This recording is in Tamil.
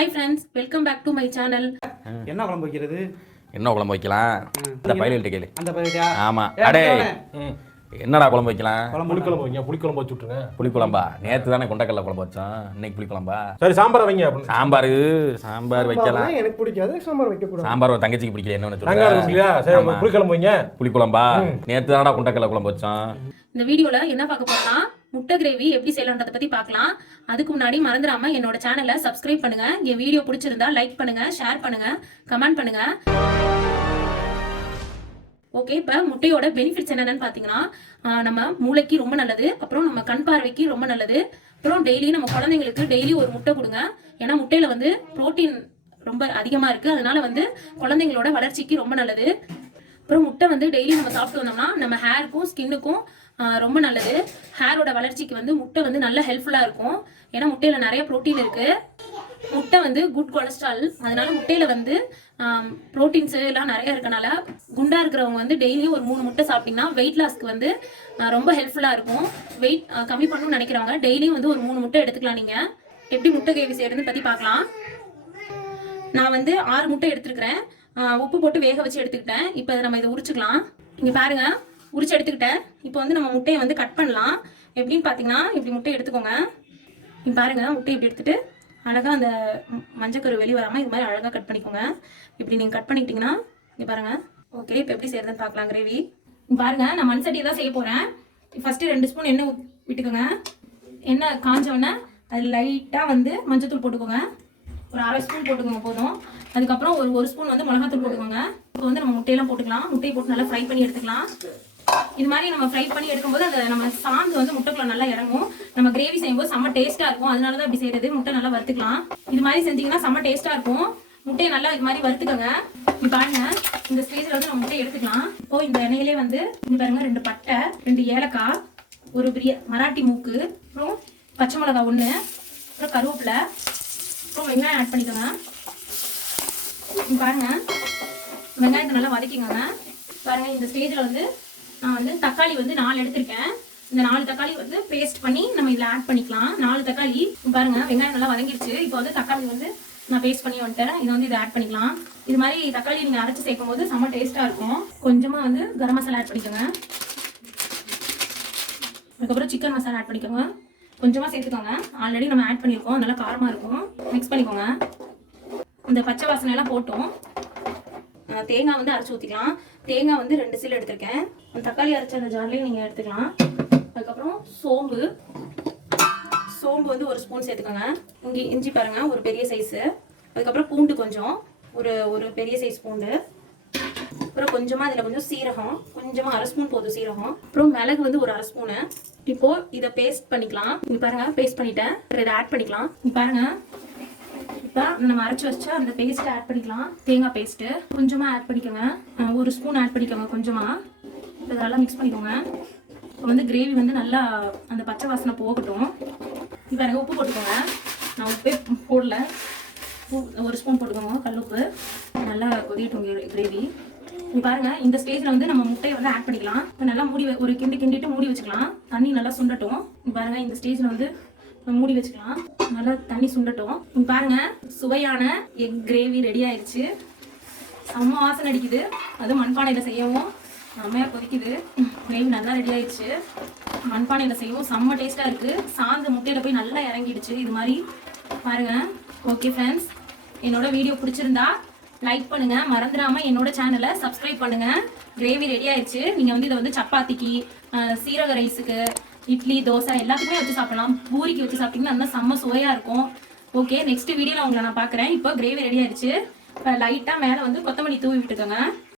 Hi friends, welcome back to my channel. என்ன குழம்பு வைக்கிறது? என்ன குழம்பு வைக்கலாம்? இந்த பயில்கிட்ட கேளு. அந்த பயிலா? ஆமா. அடே என்னடா குழம்பு வைக்கலாம்? புளிக்குழம்பு வைங்க. புளிக்குழம்பு வச்சு விட்டுருங்க. புளிக்குழம்பா? நேற்று தானே கொண்டக்கடலை குழம்பு வச்சோம், இன்னைக்கு புளிக்குழம்பா? சரி, சாம்பார் வைங்க. சாம்பார் வைக்கலாம். எனக்கு பிடிக்காது, சாம்பார் வைக்க கூடாது. சாம்பார் ஒரு தங்கச்சிக்கு பிடிக்கல, என்ன இல்லையா? சரி, புளிக்குழம்பு வைங்க. புளிக்குழம்பா? நேற்று தானடா கொண்டக்கடலை குழம்பு வச்சோம். இந்த வீடியோல என்ன பார்க்க போறோம்னா, முட்டை கிரேவி எப்படி செய்யலாம்ன்றத பத்தி பார்க்கலாம். அதுக்கு முன்னாடி மறந்துடாம என்னோட சேனலை சப்ஸ்கிரைப் பண்ணுங்க. என் வீடியோ பிடிச்சிருந்தா லைக் பண்ணுங்க, ஷேர் பண்ணுங்க, கமெண்ட் பண்ணுங்க. ஓகே, இப்போ முட்டையோட பெனிஃபிட்ஸ் என்னென்னு பார்த்தீங்கன்னா, நம்ம மூளைக்கு ரொம்ப நல்லது, அப்புறம் நம்ம கண் பார்வைக்கு ரொம்ப நல்லது. அப்புறம் டெய்லி நம்ம குழந்தைங்களுக்கு டெய்லி ஒரு முட்டை கொடுங்க. ஏன்னா முட்டையில வந்து புரோட்டீன் ரொம்ப அதிகமாக இருக்குது, அதனால வந்து குழந்தைங்களோட வளர்ச்சிக்கு ரொம்ப நல்லது. அப்புறம் முட்டை வந்து டெய்லி நம்ம சாப்பிட்டு வந்தோம்னா நம்ம ஹேருக்கும் ஸ்கின்னுக்கும் ரொம்ப நல்லது. ஹேரோட வளர்ச்சிக்கு வந்து முட்டை வந்து நல்ல ஹெல்ப்ஃபுல்லாக இருக்கும். ஏன்னா முட்டையில நிறைய ப்ரோட்டீன் இருக்குது. முட்டை வந்து குட் கொலஸ்ட்ரால், அதனால முட்டையில வந்து ப்ரோட்டீன்ஸ் எல்லாம் நிறைய இருக்கனால குண்டா இருக்கிறவங்க வந்து டெய்லியும் ஒரு 3 முட்டை சாப்பிட்டீங்கன்னா வெயிட் லாஸ்க்கு வந்து ரொம்ப ஹெல்ப்ஃபுல்லாக இருக்கும். வெயிட் கம்மி பண்ணணும்னு நினைக்கிறவங்க டெய்லியும் வந்து ஒரு 3 முட்டை எடுத்துக்கலாம். நீங்கள் எப்படி முட்டை கிரேவி செய்யறதுன்னு பற்றி பார்க்கலாம். நான் வந்து 6 முட்டை எடுத்துருக்கிறேன். உப்பு போட்டு வேக வச்சு எடுத்துக்கிட்டேன். இப்போ நம்ம இதை உரிச்சுக்கலாம். இங்கே பாருங்க, உரிச்சு எடுத்துக்கிட்டேன். இப்போ வந்து நம்ம முட்டையை வந்து கட் பண்ணலாம். எப்படின்னு பார்த்தீங்கன்னா, இப்படி முட்டையை எடுத்துக்கோங்க. இங்கே பாருங்க, முட்டையை இப்படி எடுத்துட்டு அழகாக அந்த மஞ்சக்கரு வெளியே வராமல் இது மாதிரி அழகாக கட் பண்ணிக்கோங்க. இப்படி நீங்கள் கட் பண்ணிக்கிட்டீங்கன்னா இங்கே பாருங்க. ஓகே, இப்போ எப்படி செய்யறதுன்னு பார்க்கலாம் கிரேவி. பாருங்க, நான் மண் சட்டியை தான் செய்ய போகிறேன். ஃபஸ்ட்டு 2 ஸ்பூன் எண்ணெய் விட்டுக்கோங்க. எண்ணெய் காஞ்சோடனே அது லைட்டாக வந்து மஞ்சத்தூள் போட்டுக்கோங்க. ஒரு 1/2 ஸ்பூன் போட்டுக்கோங்க போதும். அதுக்கப்புறம் ஒரு ஸ்பூன் வந்து மிளகாத்தூள் போட்டுக்கோங்க. இப்போ வந்து நம்ம முட்டையெல்லாம் போட்டுக்கலாம். முட்டையை போட்டு நல்லா ஃப்ரை பண்ணி எடுத்துக்கலாம். இது மாதிரி நம்ம ஃப்ரை பண்ணி எடுக்கும்போது அந்த நம்ம சாந்து வந்து முட்டைக்குள்ள நல்லா இறங்கும். நம்ம கிரேவி செய்யும்போது செம்ம டேஸ்ட்டாக இருக்கும். அதனால தான் இப்படி செய்யறது. முட்டை நல்லா வறுத்துக்கலாம். இது மாதிரி செஞ்சீங்கன்னா செம்ம டேஸ்ட்டாக இருக்கும். முட்டையை நல்லா இது மாதிரி வறுத்துக்கோங்க. இப்போ பாருங்க, இந்த ஸ்டேஜில் வந்து நம்ம முட்டையை எடுத்துக்கலாம். இப்போ இந்த எண்ணெயிலே வந்து இங்கே பாருங்க, 2 பட்டை, 2 ஏலக்காய், ஒரு மராட்டி மூக்கு, அப்புறம் பச்சை மிளகாய் 1, அப்புறம் கருவேப்பிலை, அப்புறம் வெங்காயம் ஆட் பண்ணிக்கோங்க. பாருங்க, வெங்காயத்தை நல்லா வதக்கிக்கோங்க. பாருங்க, இந்த ஸ்டேஜில் வந்து நான் வந்து தக்காளி வந்து 4 எடுத்திருக்கேன். இந்த 4 தக்காளி வந்து பேஸ்ட் பண்ணி நம்ம இதில் ஆட் பண்ணிக்கலாம். 4 தக்காளி. பாருங்க, வெங்காயம் நல்லா வதங்கிடுச்சு. இப்போ வந்து தக்காளி வந்து நான் பேஸ்ட் பண்ணி வந்துட்டேன். இதை வந்து இதை ஆட் பண்ணிக்கலாம். இது மாதிரி தக்காளி நீங்கள் அரைச்சி சேர்க்கும் போது செம்ம டேஸ்ட்டாக இருக்கும். கொஞ்சமாக வந்து கரம் மசாலா ஆட் பண்ணிக்கோங்க. அதுக்கப்புறம் சிக்கன் மசாலா ஆட் பண்ணிக்கோங்க. கொஞ்சமாக சேர்த்துக்கோங்க. ஆல்ரெடி நம்ம ஆட் பண்ணியிருக்கோம், நல்லா காரமாக இருக்கும். மிக்ஸ் பண்ணிக்கோங்க. இந்த பச்சை வாசனை எல்லாம் போட்டோம். தேங்காய் வந்து அரைச்சி ஊற்றிக்கலாம். தேங்காய் வந்து 2 சீல் எடுத்திருக்கேன். தக்காளி அரைச்ச அந்த ஜார்லையும் நீங்கள் எடுத்துக்கலாம். அதுக்கப்புறம் சோம்பு வந்து 1 ஸ்பூன் சேர்த்துக்கோங்க. இஞ்சி பாருங்க, ஒரு பெரிய சைஸு. அதுக்கப்புறம் பூண்டு கொஞ்சம், ஒரு பெரிய சைஸ் பூண்டு. அப்புறம் கொஞ்சமாக இதில் கொஞ்சம் சீரகம், கொஞ்சமாக 1/2 ஸ்பூன் போதும் சீரகம். அப்புறம் மிளகு வந்து ஒரு 1/2 ஸ்பூனு. இப்போ இதை பேஸ்ட் பண்ணிக்கலாம். இங்கே பாருங்க, பேஸ்ட் பண்ணிட்டேன். இதை ஆட் பண்ணிக்கலாம். இங்கே பாருங்க, இப்போ நம்ம அரைச்சி வச்சா அந்த பேஸ்ட்டை ஆட் பண்ணிக்கலாம். தேங்காய் பேஸ்ட்டு கொஞ்சமாக ஆட் பண்ணிக்கோங்க. 1 ஸ்பூன் ஆட் பண்ணிக்கோங்க கொஞ்சமாக. இப்போ இதெல்லாம் மிக்ஸ் பண்ணிக்கோங்க. இப்போ வந்து கிரேவி வந்து நல்லா அந்த பச்சை வாசனை போகட்டும். இப்போ எனக்கு உப்பு போட்டுக்கோங்க. நான் உப்பே போடல, 1 ஸ்பூன் போட்டுக்கோங்க கல் உப்பு. நல்லா கொதிக்கட்டும் கிரேவி. இப்போ பாருங்க, இந்த ஸ்டேஜில் வந்து நம்ம முட்டையை வந்து ஆட் பண்ணிக்கலாம். நல்லா ஒரு கிண்டிட்டு மூடி வச்சுக்கலாம். தண்ணி நல்லா சுண்டட்டும். இப்போ பாருங்க, இந்த ஸ்டேஜில் வந்து மூடி வச்சுக்கலாம். நல்லா தண்ணி சுண்டட்டும். பாருங்க, சுவையான எக் கிரேவி ரெடி ஆயிடுச்சு. செம்ம வாசனை அடிக்குது. அதுவும் மண்பானையில் செய்யவும் செம்மையா கொதிக்குது. கிரேவி நல்லா ரெடி ஆயிடுச்சு. மண்பானையில் செய்யவும் செம்ம டேஸ்டா இருக்கு. சாந்து முட்டையில போய் நல்லா இறங்கிடுச்சு. இது மாதிரி பாருங்க. ஓகே ஃப்ரெண்ட்ஸ், என்னோட வீடியோ பிடிச்சிருந்தா லைக் பண்ணுங்க. மறந்துடாம என்னோட சேனலை சப்ஸ்கிரைப் பண்ணுங்க. கிரேவி ரெடி ஆயிடுச்சு. நீங்க வந்து இதை வந்து சப்பாத்திக்கு, சீரக ரைஸுக்கு, இட்லி, தோசை எல்லாத்துக்குமே வச்சு சாப்பிடலாம். பூரிக்கு வச்சு சாப்பிட்டீங்கன்னா நல்லா செம்ம சுவையாக இருக்கும். ஓகே, நெக்ஸ்ட் வீடியோவில் உங்களை நான் பார்க்குறேன். இப்போ கிரேவி ரெடி ஆயிடுச்சு. லைட்டாக மேலே வந்து கொத்தமல்லி தூவி விட்டுக்கோங்க.